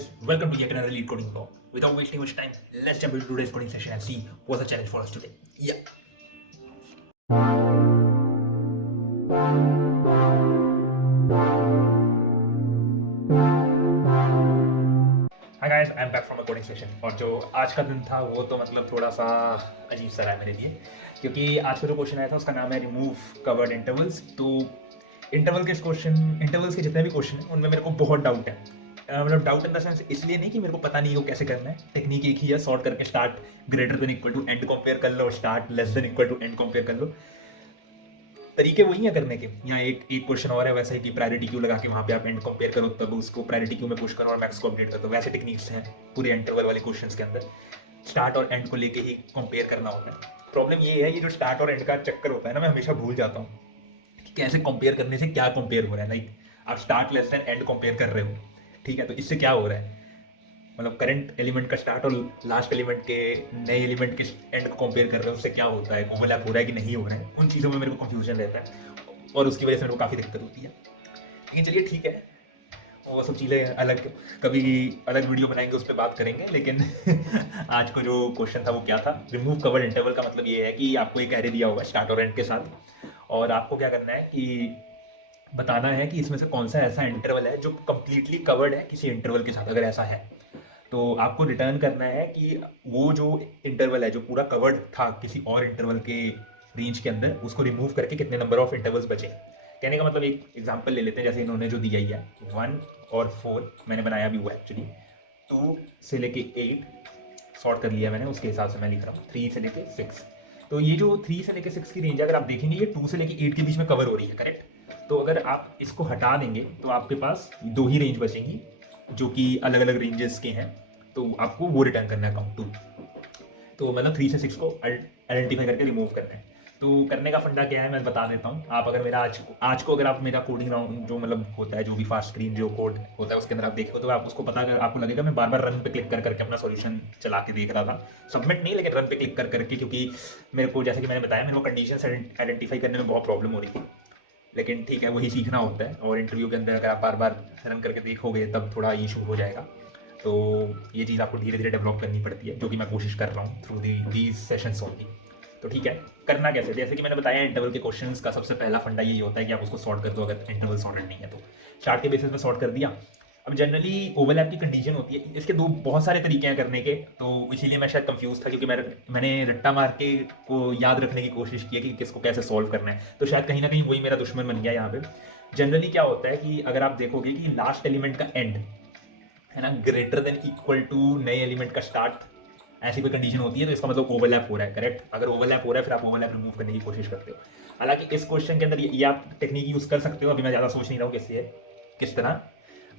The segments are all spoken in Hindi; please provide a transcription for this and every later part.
guys, welcome to yet another lead coding talk. Without wasting much time, let's jump into today's coding session and see what's the challenge for us today. Yeah. Hi guys, I'm back from a coding session. और जो आज का दिन था वो तो मतलब थोड़ा सा अजीब सा रहा है मेरे लिए, क्योंकि आज का जो क्वेश्चन आया था उसका नाम है रिमूव कवर्ड इंटरवल्स। तो इंटरवल्स के जितने भी क्वेश्चन हैं उनमें मेरे को बहुत डाउट है। मतलब डाउट इन द सेंस इसलिए नहीं कि मेरे को पता नहीं है वो कैसे करना है, टेक्निक एक ही है, सॉर्ट करके start greater than equal to end compare कर लो, start less than equal to end compare कर लो, तरीके वही है करने के। यहाँ एक क्वेश्चन और है वैसे ही कि प्रायोरिटी क्यू लगा के वहाँ पे आप एंड कंपेयर करो, तब उसको प्रायोरिटी क्यू में पुश करो और मैक्स को अपडेट कर दो। वैसे टेक्निक्स हैं पूरे इंटरवल वाले क्वेश्चंस के अंदर, स्टार्ट और एंड को लेके ही कंपेयर करना होता है। प्रॉब्लम ये है, ये जो स्टार्ट और एंड का चक्कर होता है ना, मैं हमेशा भूल जाता हूँ कि कैसे कंपेयर करने से क्या कंपेयर हो रहा है। लाइक आप start less then and compare कर रहे हो, ठीक है, तो इससे क्या हो रहा है, मतलब करंट एलिमेंट का स्टार्ट और लास्ट एलिमेंट के नए एलिमेंट के एंड को कंपेयर कर रहे हो, उससे क्या होता है, ओवरलैप हो रहा है कि नहीं हो रहा है, उन चीज़ों में मेरे को कंफ्यूजन रहता है और उसकी वजह से मेरे को काफ़ी दिक्कत होती है। लेकिन चलिए ठीक है, वो सब चीज़ें अलग, कभी अलग वीडियो बनाएंगे उस पर बात करेंगे। लेकिन आज को जो क्वेश्चन था वो क्या था, रिमूव कवर्ड इंटरवल का मतलब ये है कि आपको एक एरे दिया होगा स्टार्ट और एंड के साथ, और आपको क्या करना है कि बताना है कि इसमें से कौन सा ऐसा इंटरवल है जो कंप्लीटली कवर्ड है किसी इंटरवल के साथ। अगर ऐसा है तो आपको रिटर्न करना है कि वो जो इंटरवल है जो पूरा कवर्ड था किसी और इंटरवल के रेंज के अंदर, उसको रिमूव करके कितने नंबर ऑफ इंटरवल्स बचे। कहने का मतलब एक एग्जांपल ले लेते हैं, जैसे इन्होंने जो दिया ही है 1 और 4 मैंने बनाया भी हुआ एक्चुअली, 2 से लेके 8 सॉर्ट कर लिया मैंने, उसके हिसाब से मैं लिख रहा हूँ 3 से लेके 6। तो ये जो 3 से लेके 6 की रेंज है, अगर आप देखेंगे ये 2 से लेके 8 के बीच में कवर हो रही है, करेक्ट। तो अगर आप इसको हटा देंगे तो आपके पास दो ही रेंज बचेंगी जो कि अलग अलग रेंजेस के हैं, तो आपको वो रिटर्न करना है काउंट 2। तो मतलब 3 से 6 को आइडेंटिफाई करके रिमूव करना है। तो करने का फंडा क्या है मैं बता देता हूँ। आप अगर मेरा आज को अगर आप मेरा कोडिंग राउंड जो मतलब होता है, जो भी फास्ट स्क्रीन जो कोड होता है उसके अंदर आप देखो तो आप उसको पता, अगर आपको लगेगा मैं बार बार रन पे क्लिक कर करके अपना सॉल्यूशन चला के देख रहा था, सबमिट नहीं लेकिन रन पे क्लिक कर करके, क्योंकि मेरे को जैसे कि मैंने बताया मेरे को कंडीशन आइडेंटिफाई करने में बहुत प्रॉब्लम हो रही थी। लेकिन ठीक है, वही सीखना होता है, और इंटरव्यू के अंदर अगर आप बार बार रन करके देखोगे तब थोड़ा इशू हो जाएगा। तो ये चीज़ आपको धीरे धीरे डेवलप करनी पड़ती है, जो कि मैं कोशिश कर रहा हूँ थ्रू दीज सेशंस ओनली। तो ठीक है, करना कैसे, जैसे कि मैंने बताया इंटरवल के क्वेश्चंस का सबसे पहला फंडा यही होता है कि आप उसको सॉर्ट कर दो अगर इंटरवल सॉर्टेड नहीं है तो। स्टार्ट के बेसिस पे सॉर्ट कर दिया। अब जनरली ओवरलैप की कंडीशन होती है, इसके दो बहुत सारे तरीके हैं करने के, तो इसीलिए मैं शायद कंफ्यूज था, क्योंकि मैंने रट्टा मार के को याद रखने की कोशिश की है कि किसको कैसे सॉल्व करना है, तो शायद कहीं ना कहीं वही मेरा दुश्मन बन गया यहाँ पे। जनरली क्या होता है कि अगर आप देखोगे कि लास्ट एलिमेंट का एंड है ना ग्रेटर देन इक्वल टू नए एलिमेंट का स्टार्ट, ऐसी कोई कंडीशन होती है तो इसका मतलब ओवरलैप हो रहा है, करेक्ट। अगर ओवरलैप हो रहा है फिर आप ओवरलैप रिमूव करने की कोशिश करते हो। हालांकि इस क्वेश्चन के अंदर ये आप टेक्निक यूज कर सकते हो, अभी मैं ज़्यादा सोच नहीं रहा हूँ किससे है किस तरह,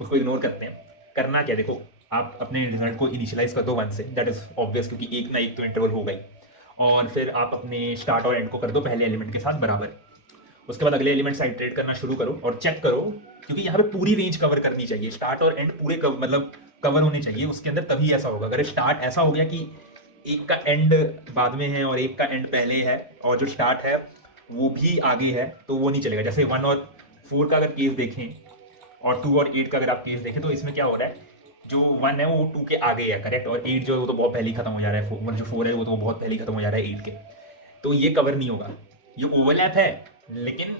उसको इग्नोर करते हैं। करना क्या, देखो आप अपने रिजल्ट को इनिशियलाइज कर दो 1 से, दैट इज ऑब्वियस, क्योंकि एक ना एक तो इंटरवल हो गई, और फिर आप अपने स्टार्ट और एंड को कर दो पहले एलिमेंट के साथ बराबर। उसके बाद अगले एलिमेंट से आइटरेट करना शुरू करो और चेक करो, क्योंकि यहाँ पे पूरी रेंज कवर करनी चाहिए, स्टार्ट और एंड पूरे मतलब कवर होने चाहिए उसके अंदर, तभी ऐसा होगा। अगर स्टार्ट ऐसा हो गया कि एक का एंड बाद में है और एक का एंड पहले है और जो स्टार्ट है वो भी आगे है, तो वो नहीं चलेगा। जैसे 1 और 4 का अगर केस देखें और 2 और 8 का अगर आप केस देखें, तो इसमें क्या हो रहा है, जो 1 है वो 2 के आगे है, करेक्ट, और 8 जो है वो तो बहुत पहले ही खत्म हो जा रहा है, जो 4 है वो तो बहुत पहले ही खत्म हो जा रहा है 8 के, तो ये कवर नहीं होगा। ये ओवरलैप है लेकिन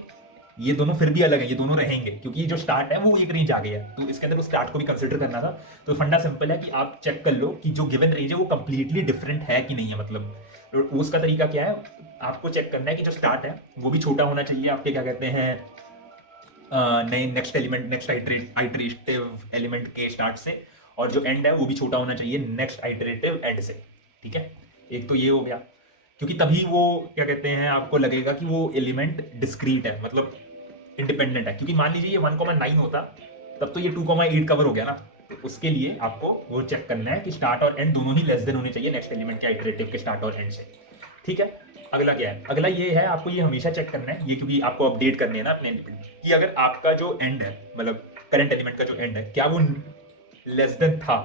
ये दोनों फिर भी अलग है, ये दोनों रहेंगे क्योंकि जो स्टार्ट है वो एक रेंज आ गया है, तो इसके अंदर उस स्टार्ट को भी कंसिडर करना था। तो फंडा सिंपल है कि आप चेक कर लो कि जो गिवन रेंज है वो कंप्लीटली डिफरेंट है कि नहीं है। मतलब तो उसका तरीका क्या है, आपको चेक करना है कि जो स्टार्ट है वो भी छोटा होना चाहिए आपके क्या कहते हैं नए next element, next iterative element के स्टार्ट से, और जो एंड है वो भी छोटा होना चाहिए नेक्स्ट आइटरेटिव एंड से, ठीक है। एक तो ये हो गया, क्योंकि तभी वो क्या कहते हैं आपको लगेगा कि वो एलिमेंट डिस्क्रीट है, मतलब इंडिपेंडेंट है। क्योंकि मान लीजिए ये 1,9 होता तब तो ये 2,8 कवर हो गया ना, तो उसके लिए आपको वो चेक करना है कि स्टार्ट और एंड दोनों ही लेस देन होने चाहिए नेक्स्ट एलिमेंट के आइटरेटिव के स्टार्ट और एंड से, ठीक है। अगला क्या है, अगला ये है आपको ये हमेशा चेक करना है, ये क्योंकि आपको अपडेट करनी है ना अपने एलिमेंट कि अगर आपका जो एंड है मतलब करंट एलिमेंट का जो एंड है क्या वो लेस देन था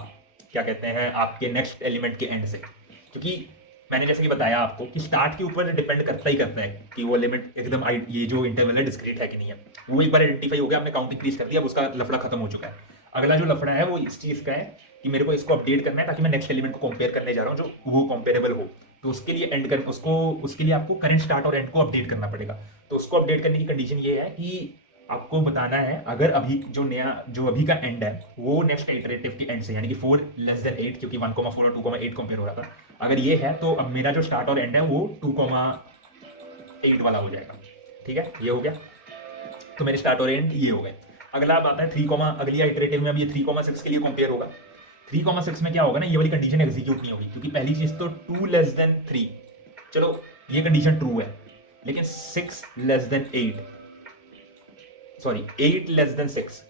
क्या कहते हैं आपके नेक्स्ट एलिमेंट के एंड से। क्योंकि मैंने जैसे कि बताया आपको कि स्टार्ट के ऊपर डिपेंड करता ही करता है कि वो एलिमेंट एकदम ये जो इंटरवल है डिस्क्रीट है कि नहीं है। वो एक बार आइडेंटिफाई हो गया, आपने काउंट इंक्रीज कर दिया, अब उसका लफड़ा खत्म हो चुका है। अगला जो लफड़ा है वो इस चीज़ का है कि मेरे को इसको अपडेट करना है ताकि मैं नेक्स्ट एलिमेंट को कंपेयर करने जा रहा हूँ जो वो कंपेरेबल हो। तो उसके लिए एंड कर उसको उसके लिए आपको करंट स्टार्ट और एंड को अपडेट करना पड़ेगा। तो उसको अपडेट करने की कंडीशन ये है कि आपको बताना है अगर अभी जो अभी का एंड है वो नेक्स्ट इटरेटिव के एंड से, यानी कि 4 लेस देन 8, क्योंकि 1,4 और 2,8 कंपेयर हो रहा था, अगर ये है तो अब मेरा जो स्टार्ट और एंड है वो 2,8 वाला हो जाएगा। ठीक है, ये हो गया। तो मेरे स्टार्ट और एंड ये हो गए। अगला अब आता है 3, अगली इटरेटिव में अब ये 3,6 के लिए कंपेयर होगा। 3,6 में क्या होगा ना, ये वाली कंडीशन एग्जीक्यूट नहीं होगी, क्योंकि पहली चीज तो 2 लेस देन 3, चलो ये कंडीशन ट्रू है, लेकिन 6 less than 8, sorry 8 less than 6,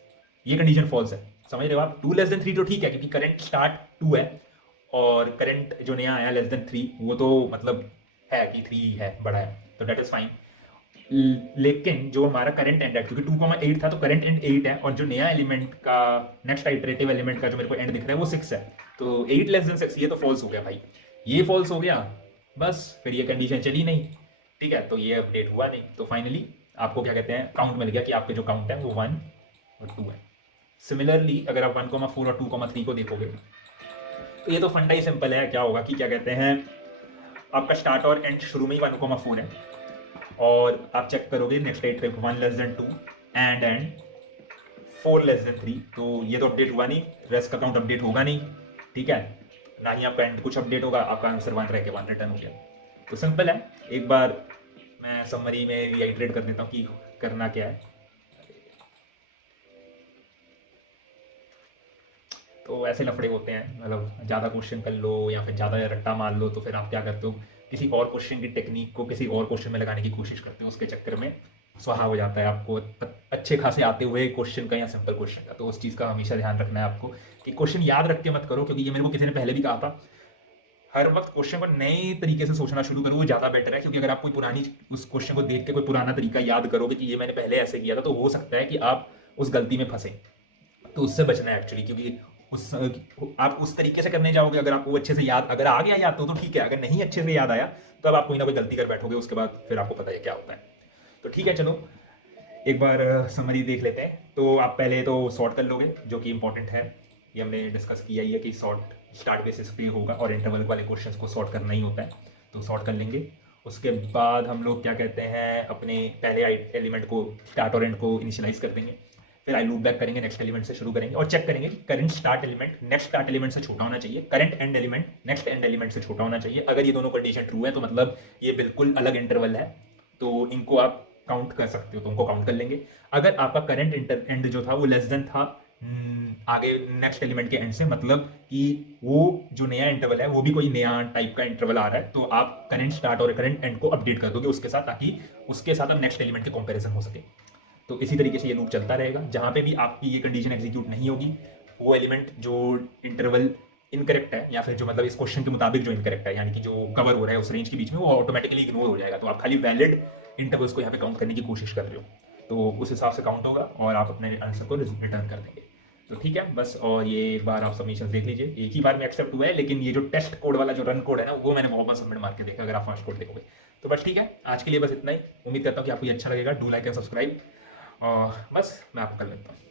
ये कंडीशन फॉल्स है। समझ रहे हो आप? 2 लेस देन 3 तो ठीक है, क्योंकि करंट स्टार्ट 2 है और करंट जो नया आया लेस देन 3 वो तो मतलब है कि 3 है, बड़ा है, तो डेट इज फाइन। लेकिन जो हमारा करंट एंड है, क्योंकि 2,8 था तो करंट एंड 8 है, और जो नया एलिमेंट का नेक्स्ट आइटरेटिव एलिमेंट का जो मेरे को एंड दिख रहा है वो 6 है, तो 8 लेस देन 6 ये तो फॉल्स हो गया भाई, ये फॉल्स हो गया, बस फिर ये कंडीशन चली नहीं। ठीक है, तो ये अपडेट हुआ नहीं, तो फाइनली आपको क्या कहते हैं काउंट मिल गया कि आपके जो काउंट है वो 1 और 2 है। सिमिलरली अगर आप 1,4 और 2,3 को देखोगे तो ये तो फंडा ही सिंपल है। क्या होगा कि क्या कहते हैं, आपका स्टार्ट और एंड शुरू में ही 1,4 है, और आप चेक करोगे next iterative 1 less than 2 and 4 less than 3, तो ये तो अपडेट हुआ नहीं, रेस्ट का काउंट अपडेट होगा नहीं। ठीक है, ना ही आपका एंड कुछ अपडेट होगा, आपका आंसर 1 रह के 1 रिटर्न हो गया। तो सिंपल है, एक बार मैं समरी में रिआइटरेट कर देता हूँ कि करना क्या है। तो ऐसे लफड़े होते हैं, मतलब ज़्यादा क्वेश्चन कर लो या फिर ज़्यादा रट्टा मार लो, तो फिर आप क्या करते हो, किसी और क्वेश्चन की टेक्निक को किसी और क्वेश्चन में लगाने की कोशिश करते हो, उसके चक्कर में स्वाहा हो जाता है आपको अच्छे खासे आते हुए क्वेश्चन का या सिंपल क्वेश्चन का। तो उस चीज़ का हमेशा ध्यान रखना है आपको कि क्वेश्चन याद रख के मत करो, क्योंकि ये मेरे को किसी ने पहले भी कहा था, हर वक्त क्वेश्चन को नए तरीके से सोचना शुरू करो, वो ज़्यादा बेटर है। क्योंकि अगर आप कोई पुरानी उस क्वेश्चन को देख के कोई पुराना तरीका याद करोगे कि ये मैंने पहले ऐसे किया था, तो हो सकता है कि आप उस गलती में फंसे। तो उससे बचना है एक्चुअली, क्योंकि उस आप उस तरीके से करने जाओगे, अगर आपको अच्छे से याद अगर आ गया याद तो ठीक है, अगर नहीं अच्छे से याद आया तो अब आप कोई ना कोई गलती कर बैठोगे, उसके बाद फिर आपको पता है क्या होता है। तो ठीक है, चलो एक बार समरी देख लेते हैं। तो आप पहले तो सॉर्ट कर लोगे, जो कि इंपॉर्टेंट है, ये हमने डिस्कस किया ही है कि सॉर्ट स्टार्ट बेसिस पे होगा और इंटरवल वाले क्वेश्चंस को सॉर्ट करना ही होता है, तो सॉर्ट कर लेंगे। उसके बाद हम लोग क्या कहते हैं, अपने पहले एलिमेंट को स्टार्ट और एंड को इनिशियलाइज कर देंगे, फिर आई लूप बैक करेंगे, नेक्स्ट एलिमेंट से शुरू करेंगे और चेक करेंगे कि current start element next start element से छोटा होना चाहिए, current and element next and element से छोटा होना चाहिए। अगर ये दोनों कंडीशन ट्रू है तो मतलब ये बिल्कुल अलग इंटरवल है, तो इनको आप काउंट कर सकते हो, तो उनको काउंट कर लेंगे। अगर आपका करंट एंड जो था वो लेस देन था आगे नेक्स्ट एलिमेंट के एंड से, मतलब कि वो जो नया इंटरवल है वो भी कोई नया टाइप का इंटरवल आ रहा है, तो आप करंट स्टार्ट और करंट एंड को अपडेट कर दोगे उसके साथ, ताकि उसके साथ अब नेक्स्ट एलिमेंट के कंपैरिजन हो सके। तो इसी तरीके से ये लूप चलता रहेगा, जहाँ पे भी आपकी ये कंडीशन एग्जीक्यूट नहीं होगी, वो एलिमेंट जो इंटरवल इनकरेक्ट है या फिर जो मतलब इस क्वेश्चन के मुताबिक जो इनकरेक्ट है, यानी कि जो कवर हो रहा है उस रेंज के बीच में, वो ऑटोमेटिकली इग्नोर हो जाएगा। तो आप खाली वैलिड इंटरवल्स को यहाँ पे काउंट करने की कोशिश कर रहे हो, तो उस हिसाब से काउंट होगा और आप अपने आंसर को रिटर्न कर देंगे। तो ठीक है बस, और ये एक बार आप सबमिशन देख लीजिए, एक ही बार में एक्सेप्ट हुआ है, लेकिन ये जो टेस्ट कोड वाला जो रन कोड है ना, वो मैंने बहुत बार सबमिट मार के देखा, अगर आप फर्स्ट कोड देखोगे तो। बस ठीक है, आज के लिए बस इतना ही। उम्मीद करता हूँ कि आपको ये अच्छा लगेगा। डू लाइक एंड सब्सक्राइब, और बस मैं आपको कर लेता हूँ।